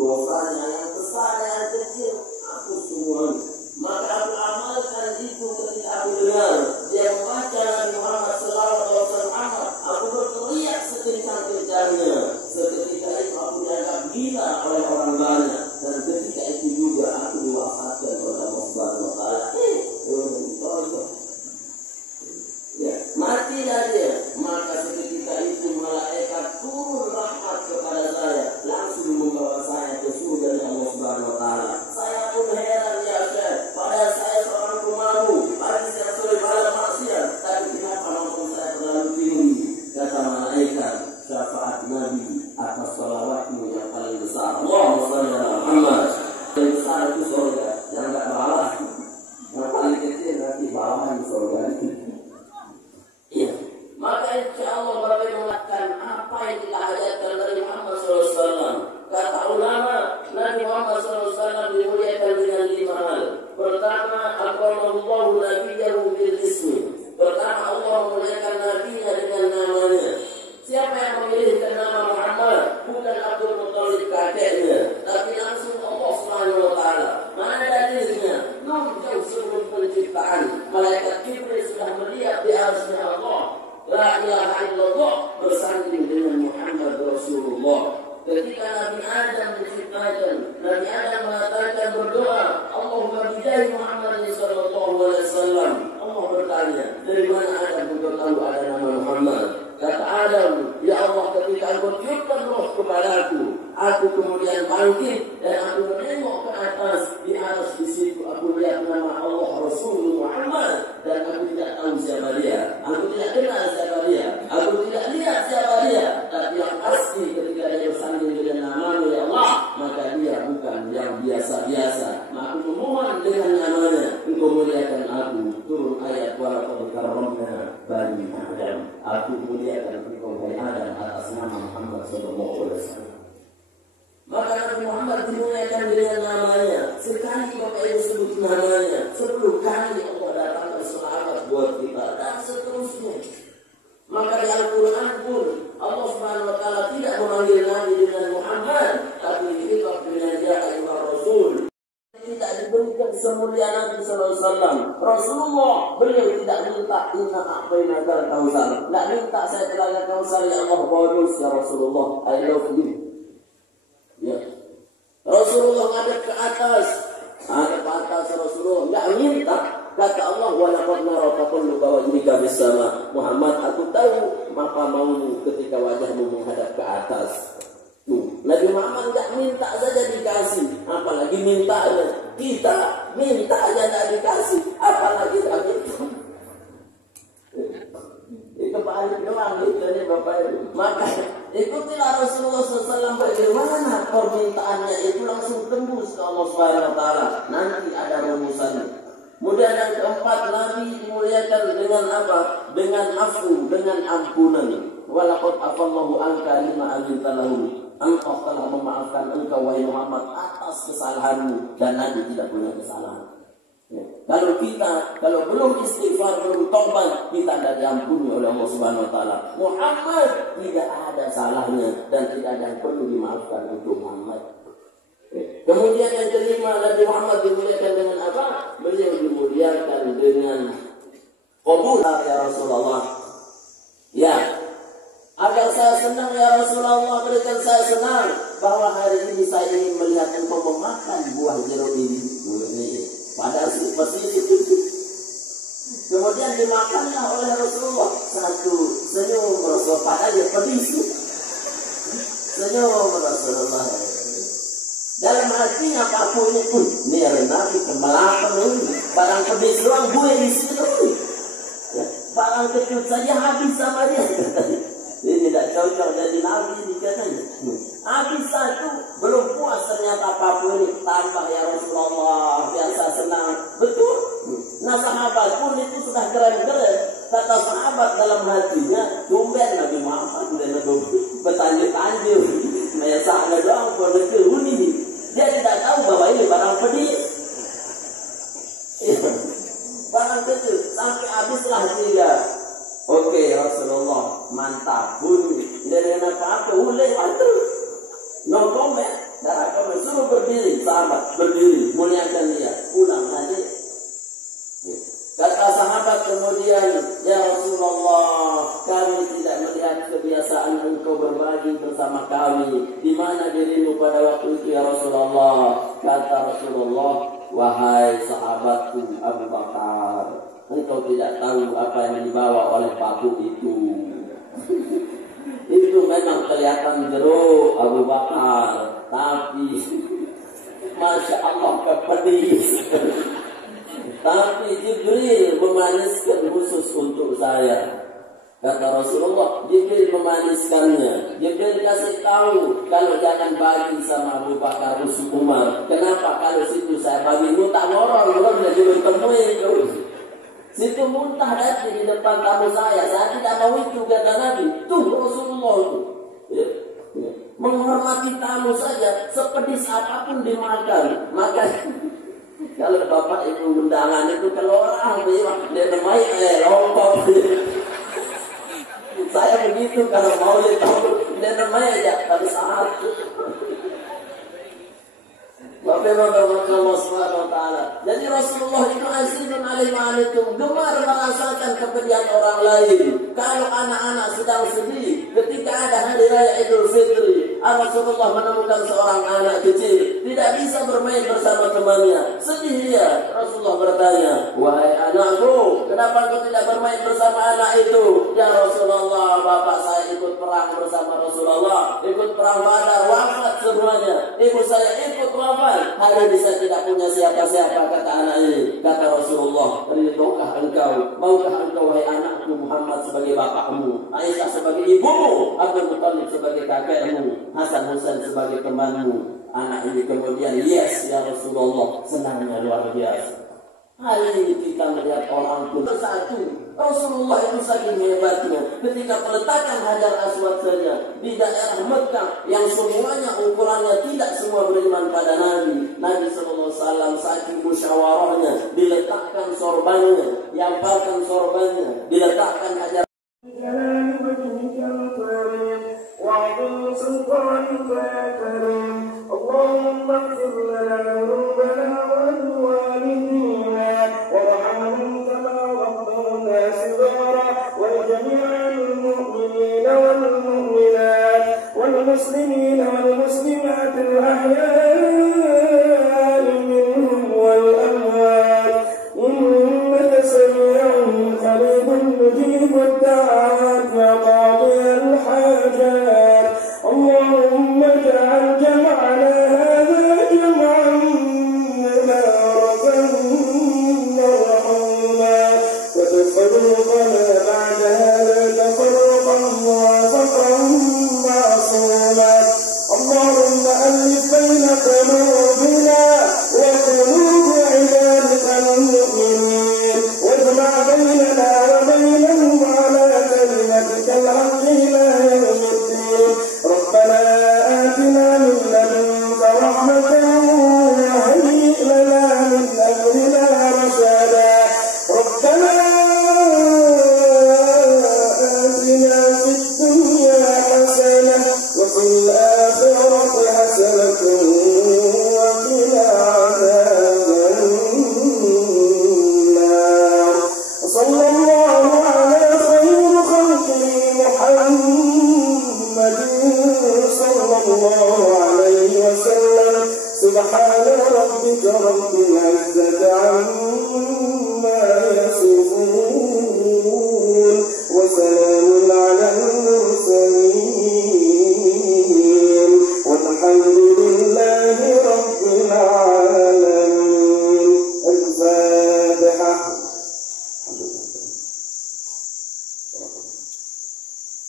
dosanya yang besar yang kecil, aku semua. Maka aku amalkan itu ketika aku dengar dia membaca Nabi Muhammad SAW. Aku berteriak sekencang-kencangnya. Seketika itu aku dianggap gila oleh orang banyak, dan ketika itu juga aku diwafatkan oleh Allah Subhanahu wa Ta'ala. Ya, matilah dia. Maka seketika itu malaikat turun rahmat kepada saya, langsung membawa saya ke surga dari Allah Subhanahu wa Ta'ala. Saya pun heran, ya Syekh, padahal saya seorang pemalu, paling saya sering malam maksiat, tapi kenapa mampu saya terlalu tinggi? Kata malaikat, syafaat Nabi atas salawatmu yang paling besar. Allahumma shalli ala Muhammad. Yang besar itu surga, yang enggak bawah. Yang paling kecil nanti bawahan surga. Iya. Maka insya Allah Bapak mengatakan apa yang diajarkan dari Muhammad SAW. Kata ulama, Nabi Muhammad SAW dimuliakan dengan 5 hal. Pertama, akramahullahu nabiyahu bil ismi. Pertama, Allah memuliakan nabinya dengan namanya. Siapa yang memilihkan nama Muhammad? Bukan Abdul Muttalib kakeknya, tapi langsung Allah Subhanahu wa Ta'ala. Mana dalilnya? Jauh sebelum penciptaan, malaikat Jibril sudah melihat di arsy Allah. La ilaha illallah bersanding dengan Muhammad Rasulullah. Ketika Nabi Adam diciptakan, Nabi Adam mengatakan berdoa, Allahumma bijahi Muhammad sallallahu alaihi wasallam. Allah bertanya, dari mana Adam untuk tahu ada nama Muhammad? Kata Adam, ya Allah, ketika Engkau tiupkan roh kepadaku, aku kemudian bangkit dan aku menengok ke atas. Di atas di situ aku lihat nama Allah Rasulullah Muhammad, dan aku tidak tahu siapa dia. Aku tidak kenal siapa dia. Aku tidak lihat siapa dia. Tapi yang pasti ketika dia bersanding dengan nama ya Allah, maka dia bukan yang biasa-biasa. Maka aku memohon dengan namanya, Engkau muliakan aku. Turun ayat walaqad karramna bani Adam. Aku muliakan engkau dari Adam atas nama Muhammad sallallahu alaihi wasallam. Maka Nabi Muhammad dimuliakan dengan namanya. Sekali Bapak Ibu sebut namanya, 10 kali Allah datangkan selamat buat kita, dan seterusnya. Maka di Al-Quran pun Allah Subhanahu wa Ta'ala tidak memanggil Nabi dengan Muhammad, tapi dikhitab dengan ya ayyuhar rasul. Tidak diberikan semulia Nabi sallallahu alaihi wasallam. Rasulullah beliau tidak minta inna a'tainakal kautsar. Tidak minta saya telaga kautsar ya Allah bonus ya Rasulullah. I love you. Ya. Rasulullah ngadep ke atas. Ngadep ke atas Rasulullah enggak minta. Kata Allah wa laqad naraka kullu wajhika bis sama. Muhammad, aku tahu apa maumu ketika wajahmu menghadap ke atas. Nabi Muhammad enggak minta saja dikasih, apalagi mintanya. Kita minta aja enggak dikasih, apalagi kita minta. Itu balik doang gitu nih Bapak Ibu. Maka ikutilah Rasulullah SAW bagaimana permintaannya itu langsung tembus ke Allah Subhanahu wa Ta'ala. Nanti ada rumusannya. Kemudian yang keempat, Nabi dimuliakan dengan apa? Dengan afu, dengan ampunan. Walaqad afallahu anka lima azinta lahu. Engkau telah memaafkan engkau wahai Muhammad atas kesalahanmu, dan Nabi tidak punya kesalahan. Ya. Kalau belum istighfar, belum taubat, kita tidak diampuni oleh Allah Subhanahu wa Ta'ala. Muhammad tidak ada salahnya dan tidak ada yang perlu dimaafkan untuk Muhammad. Ya. Kemudian yang kelima, Nabi Muhammad dimuliakan dengan apa? Beliau dimuliakan dengan qabul ya Rasulullah. Ya. Agar saya senang ya Rasulullah, berikan saya senang bahwa hari ini saya ingin melihat engkau memakan buah jeruk ini. Padahal pasti itu. Kemudian dimakanlah oleh Rasulullah. Satu senyum Rasulullah, padahal dia pedis. Senyum Rasulullah. Dalam hatinya apapun itu, ini ada Nabi kemelapan ini. Barang pedis doang gue di situ. Ya, barang kecil saja habis sama dia. Ini tidak cocok jadi Nabi dikatanya. Habis satu belum puas ternyata apapun ini tambah ya Rasulullah, biasa senang. Betul. Nah sahabat pun itu sudah keren-keren. Kata sahabat dalam hatinya, tumben Nabi Muhammad dan Nabi bertanjir-tanjir. Biasa doang pada kehuni. Dia tidak tahu bahwa ini barang pedis. Barang kecil sampai habislah dia. Oke Rasulullah, mantap bunyi. Dari apa-apa, ulai waktu. bersama kami. Di mana dirimu pada waktu itu ya Rasulullah? Kata Rasulullah, wahai sahabatku Abu Bakar, engkau tidak tahu apa yang dibawa oleh batu itu. Itu memang kelihatan jeruk Abu Bakar, tapi Masya Allah kepedis. Tapi Jibril memaniskan khusus untuk saya. Kata Rasulullah, Jibril memaniskannya. Jibril kasih tahu kalau jangan bagi sama Abu Bakar Rusuk Umar. Kenapa? Kalau situ saya bagi muntah ngorong Jibril temuin. Situ muntah nanti di depan tamu saya tidak mau itu, kata Nabi. Tuh Rasulullah itu. Ya. Menghormati tamu saja, sepedis apapun dimakan. Maka kalau bapak ibu undangan itu kalau orang dia namai lompok. Saya begitu kalau mau dia namai aja pada saat. Allah Subhanahu wa taala. Jadi Rasulullah itu azizun alaihi ma'anitum, gemar merasakan kepedihan orang lain. Kalau anak-anak sedang sedih ketika ada hari raya Idul Fitri, Rasulullah menemukan seorang anak kecil tidak bisa bermain bersama temannya, sedih dia. Rasulullah bertanya, wahai anakku, kenapa kau tidak bermain bersama anak itu? Ya Rasulullah, bapak saya ikut perang bersama Rasulullah, ikut perang Badar, wafat semuanya. Ibu saya ikut wafat, hari ini saya tidak punya siapa-siapa, kata anak ini. Kata Rasulullah, ridhokah engkau, maukah engkau wahai anakku Muhammad sebagai bapakmu, Aisyah sebagai ibumu, Abdul Muttalib sebagai kakekmu, Hasan Husain sebagai temanmu. Anak ini kemudian, yes ya Rasulullah, senangnya luar biasa. Hari ini kita melihat orang pun bersatu. Rasulullah itu saking hebatnya ketika peletakan Hajar Aswad saja di daerah Mekah yang semuanya ukurannya tidak semua beriman pada Nabi. Nabi SAW saking musyawarahnya diletakkan sorbannya, diamparkan sorbannya, diletakkan Hajar. اللهم اغفر لنا ذنوبنا ولوالدينا وارحمهم كما ربونا صغارا ولجميع المؤمنين والمؤمنات والمسلمين والمسلمات الأحياء منهم والأموات إنك سميع قريب مجيب الدعوات وقاضي الحاجات. اللهم اجعل جمعنا هذا جمعا مباركا مرحوما وتفرقنا بعد هذا تفرقا موافقا معصوما. اللهم ألف بين قلوبنا وقلوب عبادك المؤمنين واجمع بيننا وبينهم على كلمتك الحق إلى يوم الدين. ربنا آتنا من لدنك رحمة وهيئ لنا من أمرنا رشدا. ربنا آتنا في الدنيا حسنة وفي الآخرة حسنة وقنا عذاب النار. صلى الله على خير خلقه محمد صلى الله عليه وسلم. سبحان ربك رب العزة عما يصفون وسلام على المرسلين والحمد لله رب العالمين. الفاتحة.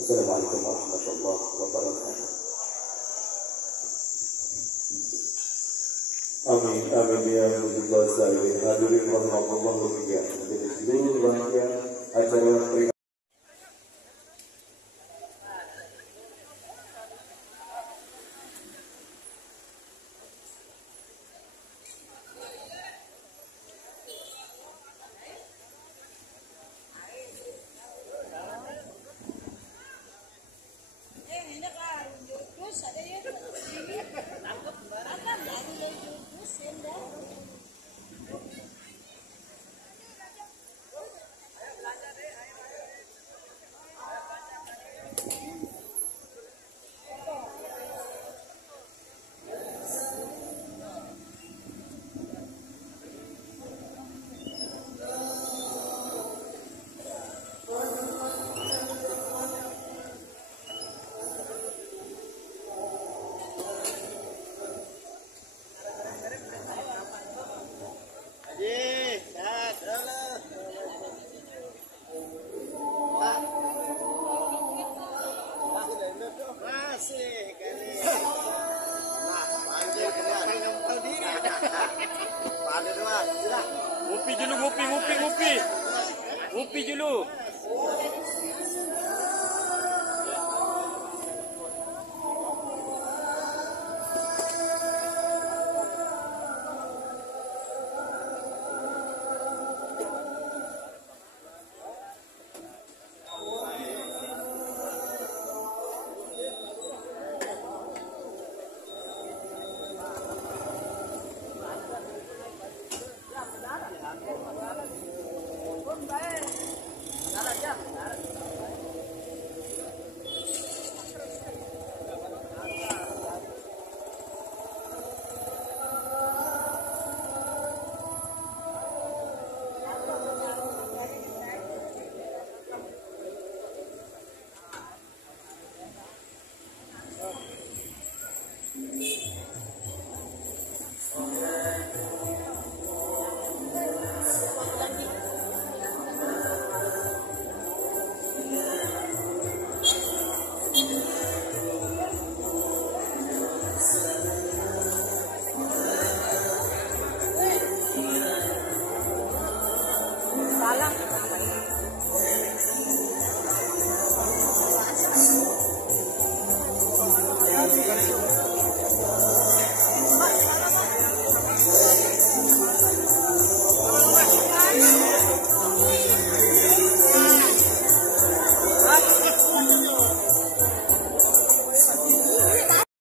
السلام عليكم ورحمة الله وبركاته. Amin, amin ya Rasulullah SAW. Hadirin rahmatullah wabarakatuh. Dari seluruh rangkaian acara Ngupi dulu. Salah.